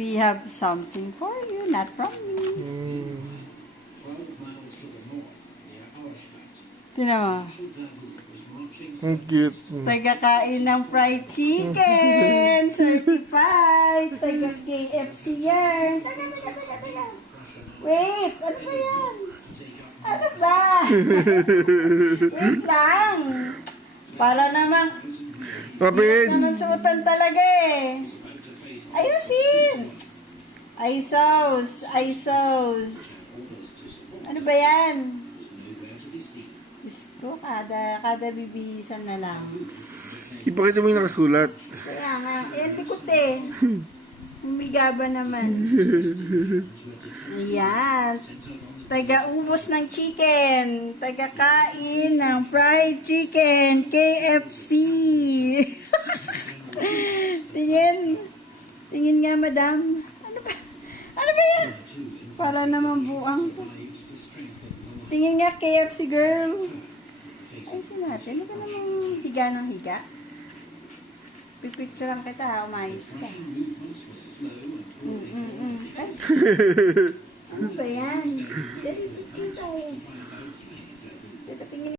We have something for you, not from me. Tingnan mo. Ang cute. Taga-kain ng fried chicken. Certified. Taga-KFC yan. Taga. Wait, ano ba yan? Ano ba? Wait lang. Para namang, Kapit! naman suotan talaga eh. Ayusin! Isos! Ano ba yan? Diyos ko, kada bibihisan na lang. Ipakita mo yung nakasulat. Kaya nga, tikot eh. Umiga ba naman? Ayan. Taga-ubos ng chicken. Taga-kain ng fried chicken. KFC. Tingin. Tingin nga, madam. Ano ba? Ano ba yan? Para naman buang to. Tingin nga, KFC girl. Ayusin natin. Ano ka namang higa ng higa? Pipicturean kita ha. Umayos ka. Ay. Ano ba yan? Dali, dito. Dito, tingin.